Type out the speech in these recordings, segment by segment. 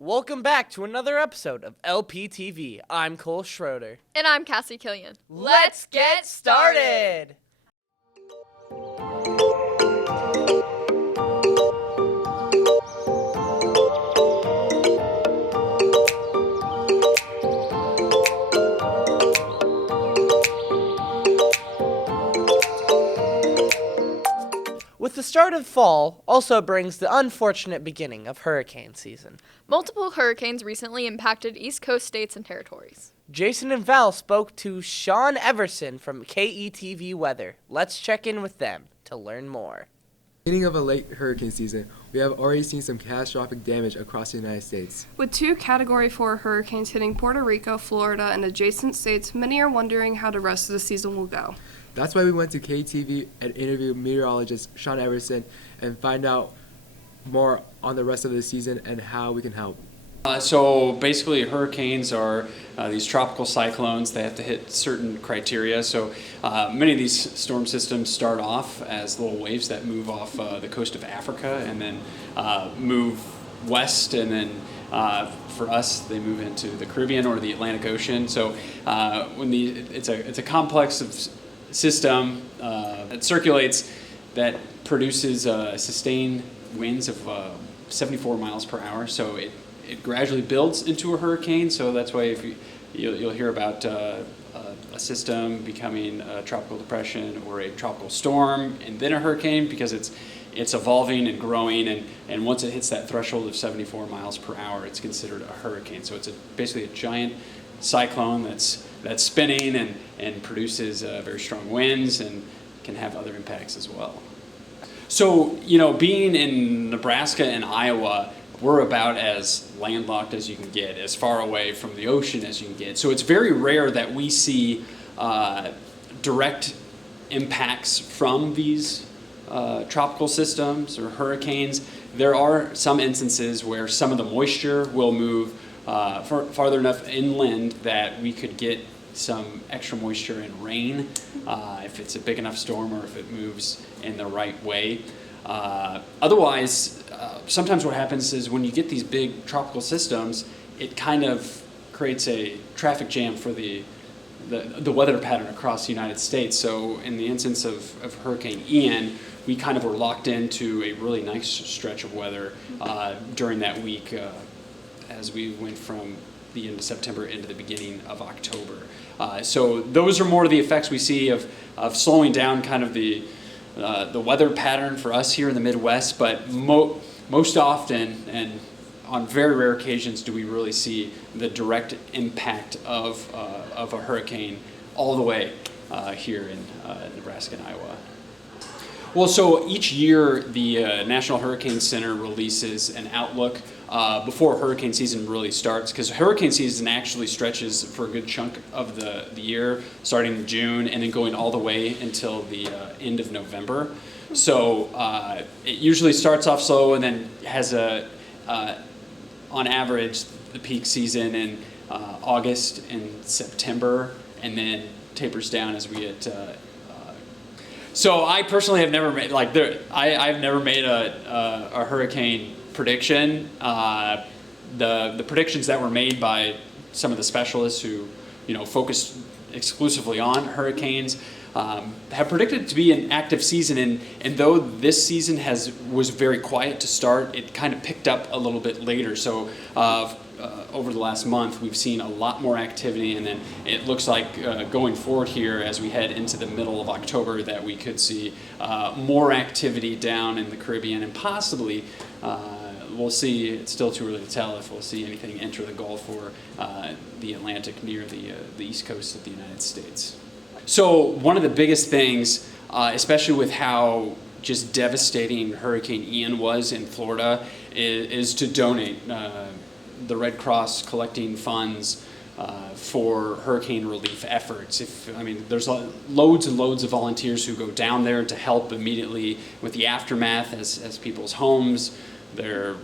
Welcome back to another episode of LPTV. I'm Cole Schroeder. And I'm Cassie Killion. Let's get started! With the start of fall also brings the unfortunate beginning of hurricane season. Multiple hurricanes recently impacted East Coast states and territories. Jason and Vall spoke to Sean Everson from KETV Weather. Let's check in with them to learn more. Beginning of a late hurricane season, we have already seen some catastrophic damage across the United States. With two Category 4 hurricanes hitting Puerto Rico, Florida, and adjacent states, many are wondering how the rest of the season will go. That's why we went to KTV and interviewed meteorologist Sean Everson and find out more on the rest of the season and how we can help. So basically hurricanes are these tropical cyclones. They have to hit certain criteria. So many of these storm systems start off as little waves that move off the coast of Africa and then move west, and then for us they move into the Caribbean or the Atlantic Ocean. So it's a complex of system that circulates that produces sustained winds of 74 miles per hour. So it gradually builds into a hurricane, so that's why if you'll hear about a system becoming a tropical depression or a tropical storm and then a hurricane, because it's evolving and growing, and once it hits that threshold of 74 miles per hour, it's considered a hurricane. So it's basically a giant cyclone that's spinning and produces very strong winds and can have other impacts as well. So, being in Nebraska and Iowa, we're about as landlocked as you can get, as far away from the ocean as you can get. So it's very rare that we see direct impacts from these tropical systems or hurricanes. There are some instances where some of the moisture will move farther enough inland that we could get some extra moisture and rain if it's a big enough storm or if it moves in the right way. Otherwise, sometimes what happens is when you get these big tropical systems, it kind of creates a traffic jam for the weather pattern across the United States. So in the instance of Hurricane Ian, we kind of were locked into a really nice stretch of weather during that week as we went from the end of September into the beginning of October. So those are more of the effects we see of slowing down kind of the weather pattern for us here in the Midwest, but most often and on very rare occasions do we really see the direct impact of a hurricane all the way here in Nebraska and Iowa. Well, so each year the National Hurricane Center releases an outlook before hurricane season really starts, because hurricane season actually stretches for a good chunk of the year, starting in June and then going all the way until the end of November. So it usually starts off slow and then has on average, the peak season in August and September, and then tapers down as we get. So I personally have never made I've never made a hurricane prediction. The predictions that were made by some of the specialists who focus exclusively on hurricanes have predicted it to be an active season, and though this season was very quiet to start, it kind of picked up a little bit later. So over the last month, we've seen a lot more activity, and then it looks like going forward here as we head into the middle of October that we could see more activity down in the Caribbean, and possibly we'll see. It's still too early to tell if we'll see anything enter the Gulf or the Atlantic near the east coast of the United States. So one of the biggest things, especially with how just devastating Hurricane Ian was in Florida, is to donate. The Red Cross collecting funds for hurricane relief efforts. There's loads and loads of volunteers who go down there to help immediately with the aftermath as people's homes, their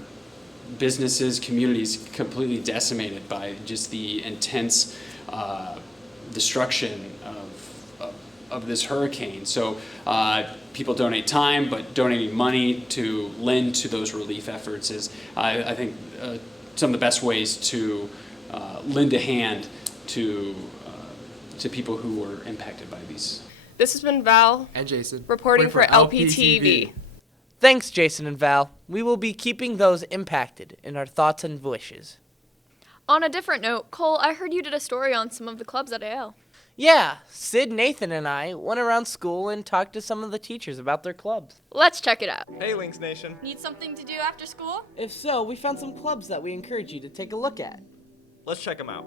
businesses, communities completely decimated by just the intense destruction of this hurricane. So people donate time, but donating money to lend to those relief efforts is, I think, some of the best ways to lend a hand to people who were impacted by these. This has been Val And Jason. reporting for LPTV. Thanks, Jason and Val. We will be keeping those impacted in our thoughts and wishes. On a different note, Cole, I heard you did a story on some of the clubs at AL. Yeah, Sid, Nathan, and I went around school and talked to some of the teachers about their clubs. Let's check it out. Hey, Lynx Nation. Need something to do after school? If so, we found some clubs that we encourage you to take a look at. Let's check them out.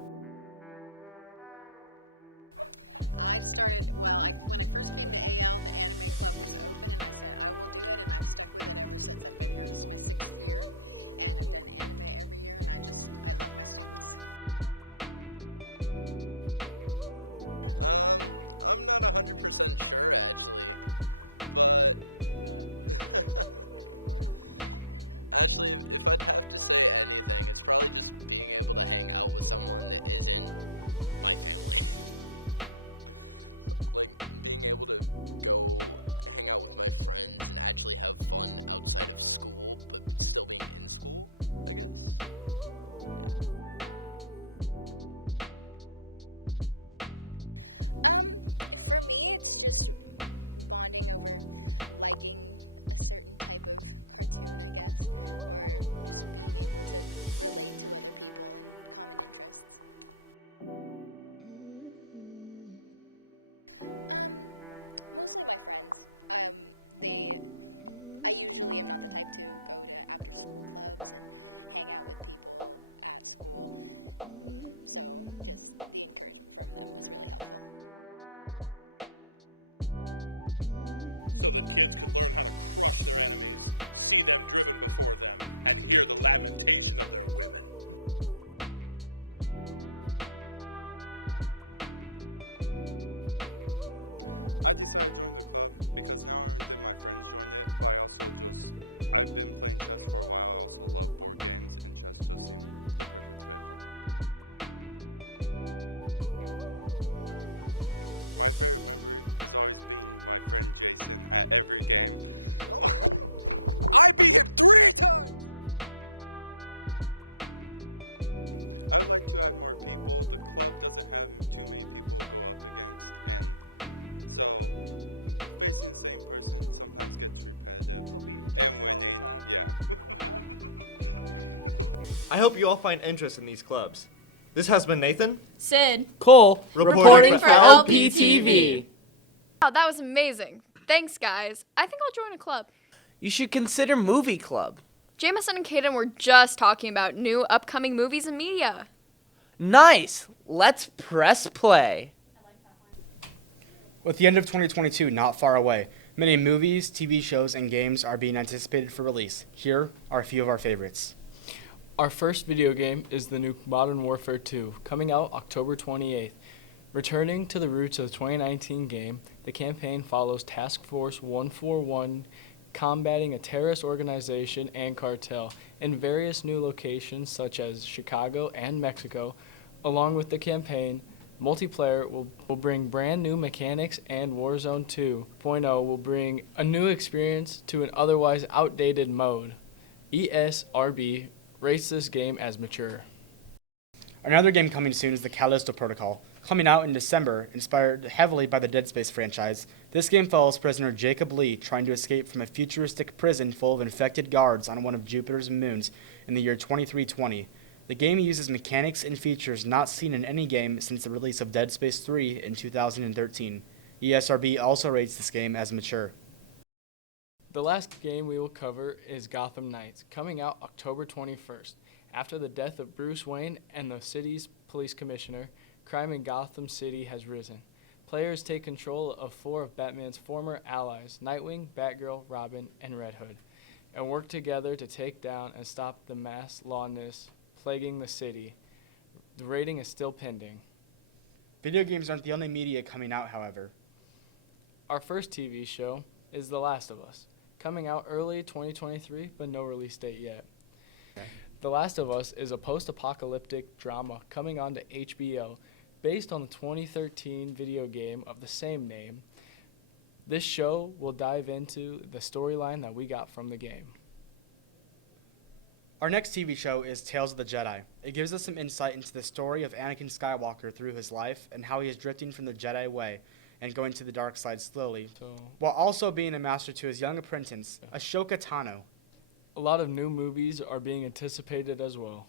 I started, when I first came to AL, the anime club was open, and I said, I will do it, and I've stuck with it ever since I've been here. This is my 6th year, and I've done anime every year, and I love my students. I'm not 100% sure, actually, but actually, if I'd have to say anything, it's probably just being able to hang out with someone that isn't my family. Like, being able to go hang out with my friends and actually have fun outside of school, but still being in school, I guess. For me, it's just bonding over liking a certain type of cartoon, I guess, or just being able to relate to other people and common interests. Mostly my friends. I usually am not the type to go to after-school clubs and hang out with people at school, so just the encouragement from them was really helpful. So that kids could learn how to crush their enemies, see them driven before them, and hear the lamentation of their women. I decided to join the club because not only did my friends join it, but I've been playing chess for a while. I also love board games, and chess just seemed the perfect fit for me. My favorite memory has always been my friend Jason at every game. I beat him 3 times! I would like to add more people. The club doesn't have too many people to go up against, and so facing the same person sometimes gets repetitive. And winning, yeah. I hope you all find interest in these clubs. This has been Nathan. Sid. Cole, Reporting for for LPTV. Wow, that was amazing. Thanks, guys. I think I'll join a club. You should consider Movie Club. Jamison and Caden were just talking about new upcoming movies and media. Nice. Let's press play. With the end of 2022 not far away, many movies, TV shows, and games are being anticipated for release. Here are a few of our favorites. Our first video game is the new Modern Warfare 2, coming out October 28th. Returning to the roots of the 2019 game, the campaign follows Task Force 141 combating a terrorist organization and cartel in various new locations such as Chicago and Mexico. Along with the campaign, multiplayer will bring brand new mechanics, and Warzone 2.0 will bring a new experience to an otherwise outdated mode. ESRB rates this game as mature. Another game coming soon is the Callisto Protocol. Coming out in December, inspired heavily by the Dead Space franchise, this game follows prisoner Jacob Lee trying to escape from a futuristic prison full of infected guards on one of Jupiter's moons in the year 2320. The game uses mechanics and features not seen in any game since the release of Dead Space 3 in 2013. ESRB also rates this game as mature. The last game we will cover is Gotham Knights, coming out October 21st. After the death of Bruce Wayne and the city's police commissioner, crime in Gotham City has risen. Players take control of 4 of Batman's former allies, Nightwing, Batgirl, Robin, and Red Hood, and work together to take down and stop the mass lawlessness plaguing the city. The rating is still pending. Video games aren't the only media coming out, however. Our first TV show is The Last of Us, coming out early 2023, but no release date yet. The Last of Us is a post-apocalyptic drama coming onto HBO, based on the 2013 video game of the same name. This show will dive into the storyline that we got from the game. Our next TV show is Tales of the Jedi. It gives us some insight into the story of Anakin Skywalker through his life and how he is drifting from the Jedi way and going to the dark side slowly, while also being a master to his young apprentice, Ahsoka Tano. A lot of new movies are being anticipated as well.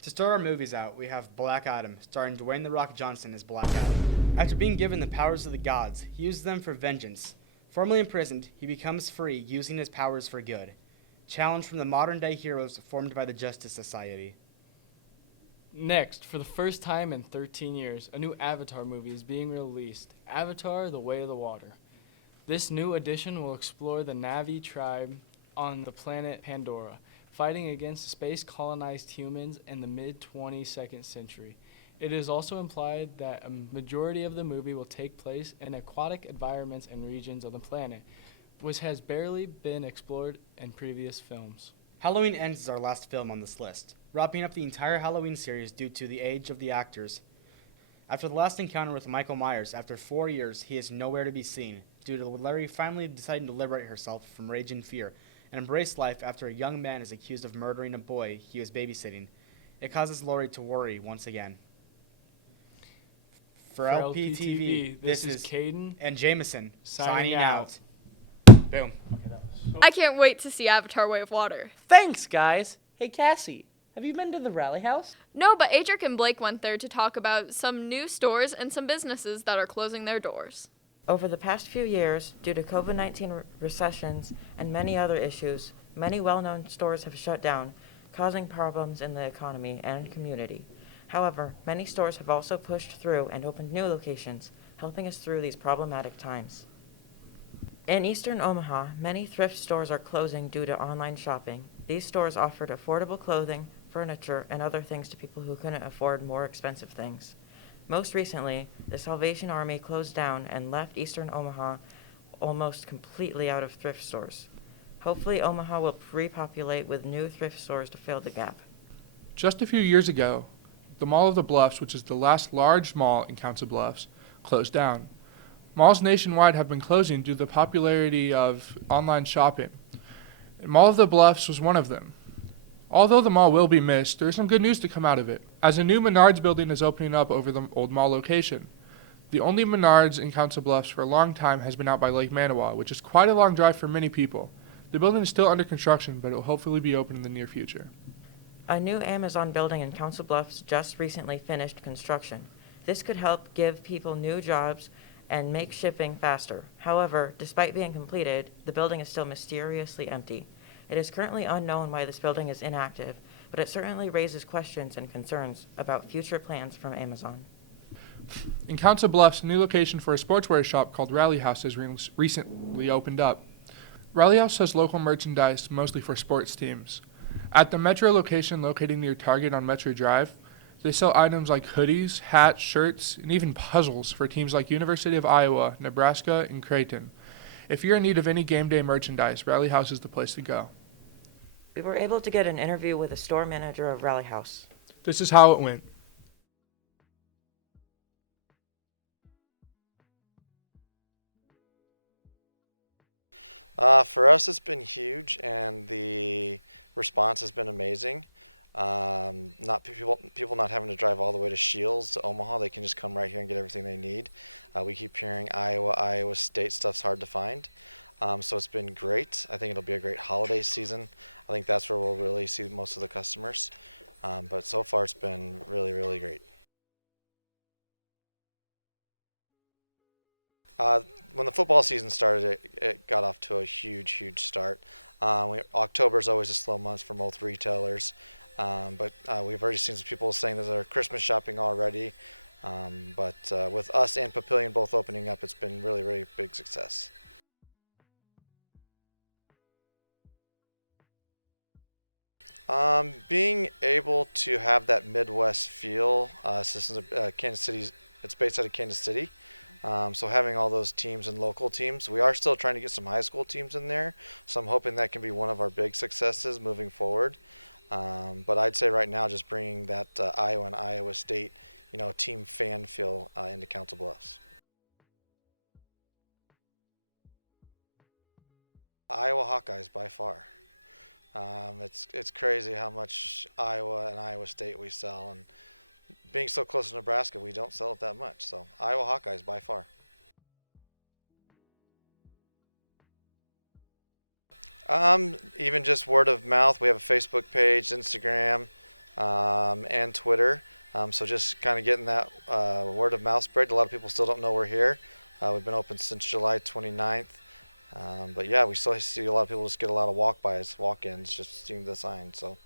To start our movies out, we have Black Adam, starring Dwayne "The Rock" Johnson as Black Adam. After being given the powers of the gods, he uses them for vengeance. Formerly imprisoned, he becomes free, using his powers for good. Challenge from the modern-day heroes formed by the Justice Society. Next, for the first time in 13 years, a new Avatar movie is being released, Avatar: The Way of the Water. This new edition will explore the Na'vi tribe on the planet Pandora, fighting against space-colonized humans in the mid-22nd century. It is also implied that a majority of the movie will take place in aquatic environments and regions of the planet, which has barely been explored in previous films. Halloween Ends is our last film on this list, wrapping up the entire Halloween series due to the age of the actors. After the last encounter with Michael Myers, after 4 years, he is nowhere to be seen, due to Larry finally deciding to liberate herself from rage and fear, and embrace life after a young man is accused of murdering a boy he was babysitting. It causes Laurie to worry once again. For LPTV, this is Caden and Jamison signing out. Boom. Okay, that was I can't wait to see Avatar: Way of Water. Thanks, guys. Hey, Cassie, have you been to the Rally House? No, but Aidric and Blake went there to talk about some new stores and some businesses that are closing their doors. Over the past few years, due to COVID-19 recessions and many other issues, many well-known stores have shut down, causing problems in the economy and community. However, many stores have also pushed through and opened new locations, helping us through these problematic times. In eastern Omaha, many thrift stores are closing due to online shopping. These stores offered affordable clothing, furniture, and other things to people who couldn't afford more expensive things. Most recently, the Salvation Army closed down and left eastern Omaha almost completely out of thrift stores. Hopefully, Omaha will repopulate with new thrift stores to fill the gap. Just a few years ago, the Mall of the Bluffs, which is the last large mall in Council Bluffs, closed down. Malls nationwide have been closing due to the popularity of online shopping. The Mall of the Bluffs was one of them. Although the mall will be missed, there is some good news to come out of it, as a new Menards building is opening up over the old mall location. The only Menards in Council Bluffs for a long time has been out by Lake Manawa, which is quite a long drive for many people. The building is still under construction, but it will hopefully be open in the near future. A new Amazon building in Council Bluffs just recently finished construction. This could help give people new jobs and make shipping faster. However, despite being completed, the building is still mysteriously empty. It is currently unknown why this building is inactive, but it certainly raises questions and concerns about future plans from Amazon. In Council Bluffs, a new location for a sportswear shop called Rally House has recently opened up. Rally House has local merchandise mostly for sports teams. At the Metro location located near Target on Metro Drive, they sell items like hoodies, hats, shirts, and even puzzles for teams like University of Iowa, Nebraska, and Creighton. If you're in need of any game day merchandise, Rally House is the place to go. We were able to get an interview with the store manager of Rally House. This is how it went. For us, it's been huge, and the response has been amazing. Not people not having to drive all the way to Shields to Omaha. They can just come right here and get everything they need. We keep hearing Iowa State stuff's hard to find. So it's been great. I think it'll be a great holiday season. I think that's where we'll really see most of the customers. But so far it's been really, really great. When the football season started, it got off to a huge start. October is always a slow month for most retailers. But we've already seen some people saying that they're Christmas shopping already. But with us and Papillion both opening up, it's been really, really big success. Being able to have that Midwest feel, since Kansas City, it's based out of Kansas City. So having all those teams and local teams, we are still trying to get some high school teams in there. So I'm hoping that can be one of our big successes moving forward. But I'd say right now, just bringing that Iowa and Iowa State, team fan feel into Council Bluffs. Iowa Hawkeyes by far. It's crazy how much Iowa and Iowa State we sell, and being so close to Nebraska, we don't sell it that much. So Iowa Hawkeyes by far. Even just word of mouth. We have a Facebook page, Instagram, and Twitter. So just kind of getting that word of mouth spread. A lot of people still don't know we're here. We've been open since July 29th. But yeah, we still see a lot of people just get a lot of walk-bys, walk-ins, just seeing the sign. So.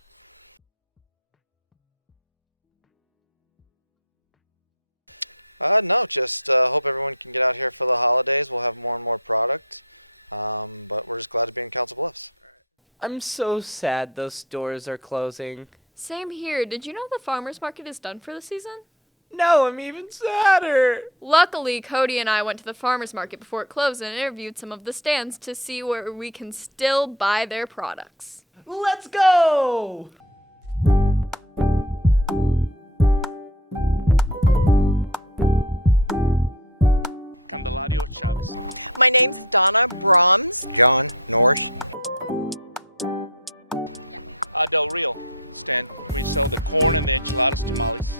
No, just hope everyone can get out here for the holidays. We'll have more and more product. But we're just glad to be in Council Bluffs. I'm so sad those stores are closing. Same here. Did you know the farmer's market is done for the season? No, I'm even sadder. Luckily, Cody and I went to the farmer's market before it closed and interviewed some of the stands to see where we can still buy their products. Let's go! Candelario Chavez. My name's Donna Brahms. John Norse. Del Rio stand. We sell the corn and the enchiladas tamales.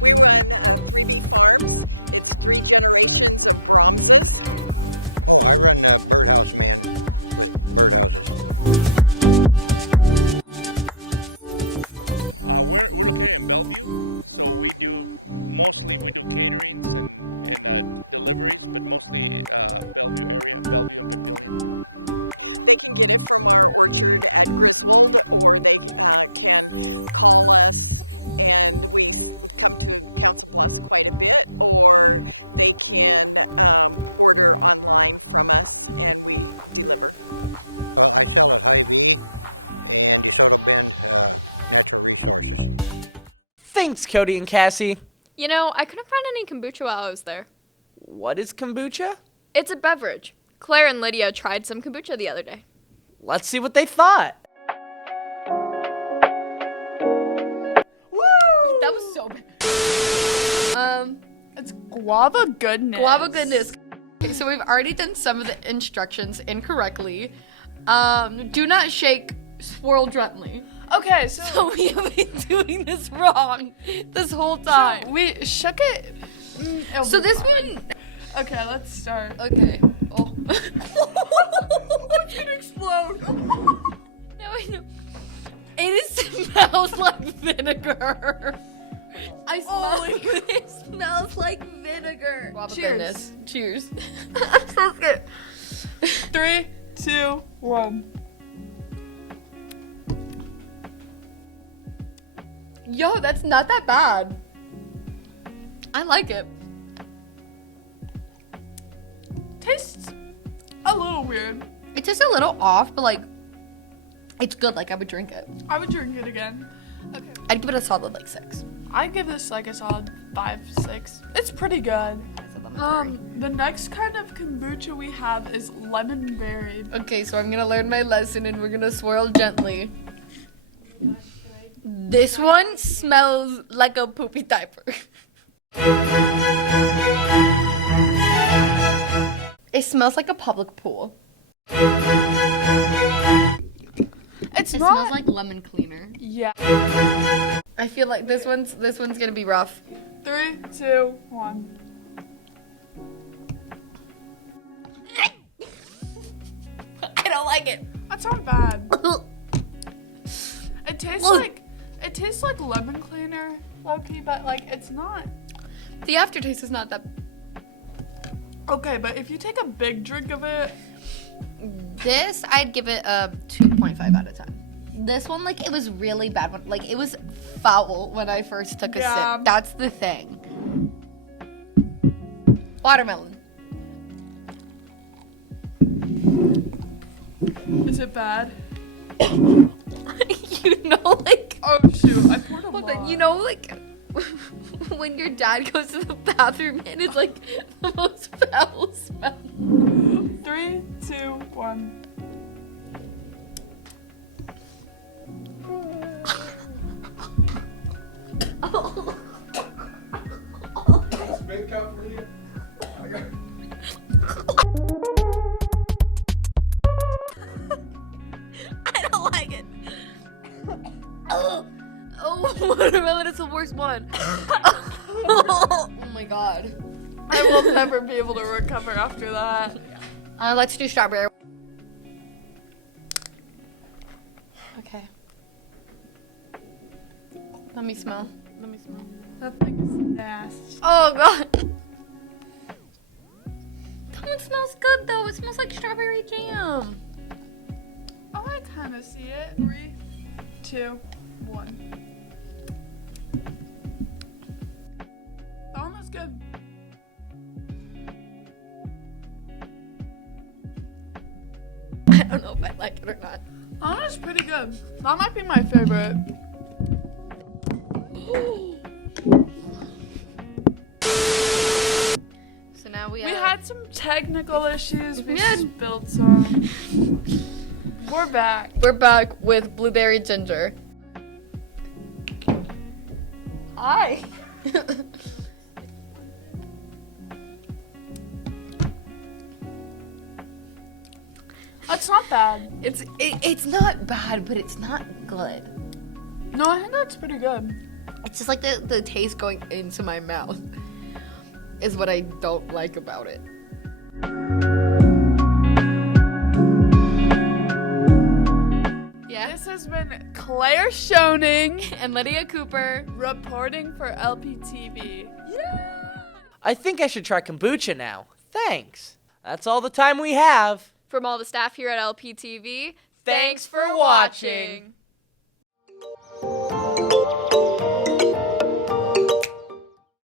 We run 3B Farms. It's 3 generations of Brahmses. Oh, I run Birdhouse Man with birdhouses. We're located in Bellevue, so we do caterings and deliveries, but mostly Bellevue area, Bellevue and Papillion. They can get it from our orchard at Griswold, or they can call us, and we come to Council Bluffs quite a bit, or they can order online from us and we deliver. Well, I sell at Hy-Vee and DeSoto Bend Natural Resources. Thanks, Cody and Cassie. You know, I couldn't find any kombucha while I was there. What is kombucha? It's a beverage. Claire and Lydia tried some kombucha the other day. Let's see what they thought. Woo! That was so bad. It's guava goodness. Guava goodness. So we've already done some of the instructions incorrectly. Do not shake, swirl gently. Okay, so So we have been doing this wrong this whole time. So we shook it. So this one. Okay, let's start. Okay. Oh. It's gonna explode. No, I know. It smells like vinegar. I smell it. It smells like vinegar. Cheers. Cheers. I'm so scared. 3, 2, 1. Yo, that's not that bad. I like it. Tastes a little weird. It's just a little off, but like, it's good. Like, I would drink it. I would drink it again. Okay. I'd give it a solid like 6. I give this like a solid 5, 6. It's pretty good. The next kind of kombucha we have is lemon berry. Okay, so I'm gonna learn my lesson and we're gonna swirl gently. This one smells like a poopy diaper. It smells like a public pool. It smells like lemon cleaner. Yeah. I feel like this one's gonna be rough. 3, 2, 1. I don't like it. That's not bad. It tastes like lemon cleaner, low-key, but like it's not. The aftertaste is not that. Okay, but if you take a big drink of it. This, I'd give it a 2.5 out of 10. This one, like, it was really bad. Like, it was foul when I first took a sip. That's the thing. Watermelon. Is it bad? You know, like. Oh, shoot. I poured a lot. You know, like. When your dad goes to the bathroom and it's like the most foul smell. 3, 2, 1. Spit cup, Lydia. I don't like it. Watermelon is the worst one. Oh my god. I will never be able to recover after that. Let's do strawberry. Okay. Let me smell. That thing is nasty. Oh god. That one smells good though. It smells like strawberry jam. Oh, I kind of see it. 3, 2, 1. That one was good. I don't know if I like it or not. That one was pretty good. That might be my favorite. We had some technical issues. We spilled some. We're back. We're back with blueberry ginger. Hi. That's not bad. It's not bad, but it's not good. No, I think that's pretty good. It's just like the taste going into my mouth is what I don't like about it. This has been Claire Schoening And Lydia Cooper reporting for LPTV. Yeah! I think I should try kombucha now. Thanks. That's all the time we have. From all the staff here at LPTV, thanks for watching.